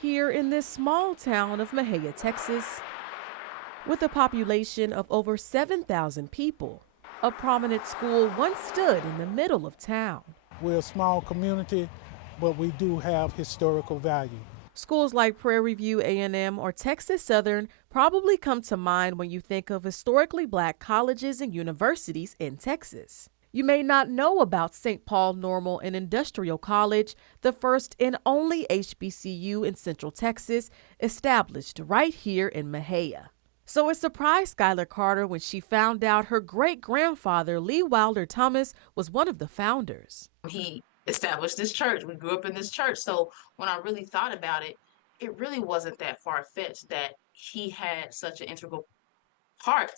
here in this small town of Mexia, Texas. With a population of over 7,000 people, a prominent school once stood in the middle of town. We're a small community, but we do have historical value. Schools like Prairie View A&M or Texas Southern probably come to mind when you think of historically black colleges and universities in Texas. You may not know about St. Paul Normal and Industrial College, the first and only HBCU in Central Texas, established right here in Mexia. So it surprised Skylar Carter when she found out her great-grandfather, Lee Wilder Thomas, was one of the founders. He established this church. We grew up in this church. So when I really thought about it, it really wasn't that far-fetched that he had such an integral part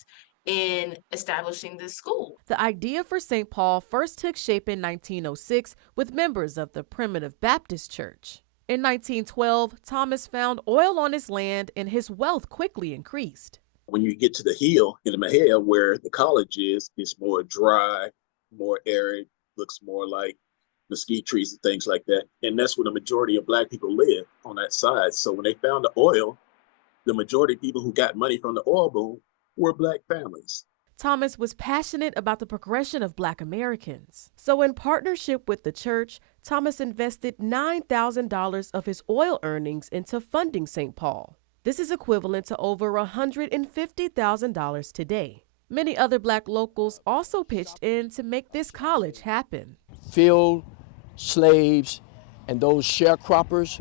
in establishing this school. The idea for St. Paul first took shape in 1906 with members of the Primitive Baptist Church. In 1912, Thomas found oil on his land and his wealth quickly increased. When you get to the hill in the Mexia where the college is, it's more dry, more arid, looks more like mesquite trees and things like that. And that's where the majority of black people live, on that side. So when they found the oil, the majority of people who got money from the oil boom were black families. Thomas was passionate about the progression of black Americans. So in partnership with the church, Thomas invested $9,000 of his oil earnings into funding St. Paul. This is equivalent to over $150,000 today. Many other black locals also pitched in to make this college happen. Field slaves and those sharecroppers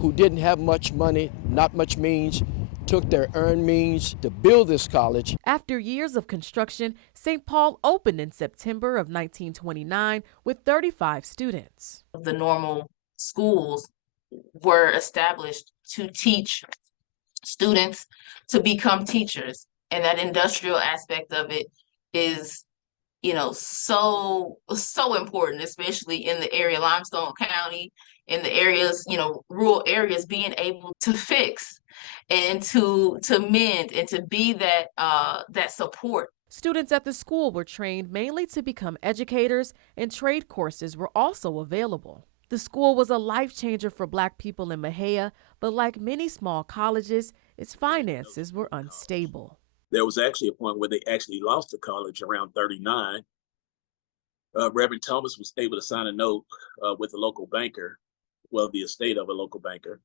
who didn't have much money, not much means, took their earned means to build this college. After years of construction, St. Paul opened in September of 1929 with 35 students. The normal schools were established to teach students to become teachers. And that industrial aspect of it is, so important, especially in the area, Limestone County, in the areas, rural areas, being able to fix and to mend and to be that support. Students at the school were trained mainly to become educators, and trade courses were also available. The school was a life changer for black people in Mexia, but like many small colleges, its finances were unstable. There was actually a point where they actually lost the college around 39. Reverend Thomas was able to sign a note with a local banker, the estate of a local banker,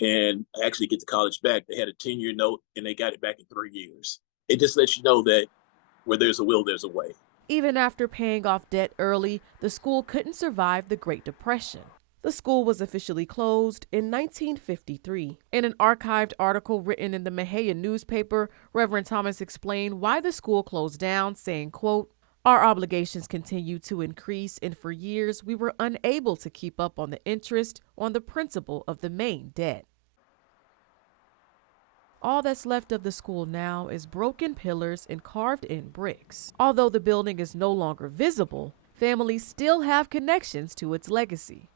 and actually get the college back. They had a 10-year note and they got it back in 3 years. It just lets you know that where there's a will, there's a way. Even after paying off debt early, the school couldn't survive the Great Depression. The school was officially closed in 1953. In an archived article written in the Mexia newspaper, Reverend Thomas explained why the school closed down, saying, quote, "Our obligations continued to increase, and for years we were unable to keep up on the interest on the principal of the main debt." All that's left of the school now is broken pillars and carved-in bricks. Although the building is no longer visible, families still have connections to its legacy.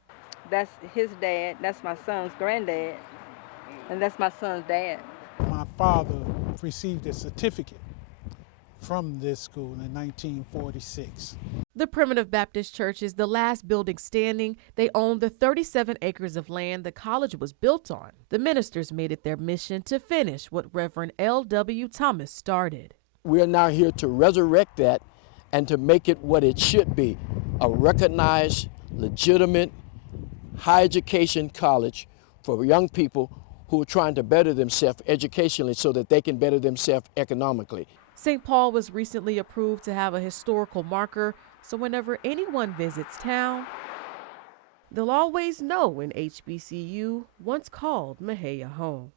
That's his dad, that's my son's granddad, and that's my son's dad. My father received a certificate from this school in 1946. The Primitive Baptist Church is the last building standing. They own the 37 acres of land the college was built on. The ministers made it their mission to finish what Reverend L.W. Thomas started. We are now here to resurrect that and to make it what it should be, a recognized, legitimate, high education college for young people who are trying to better themselves educationally so that they can better themselves economically. St. Paul was recently approved to have a historical marker, so whenever anyone visits town, they'll always know an HBCU once called Mexia home.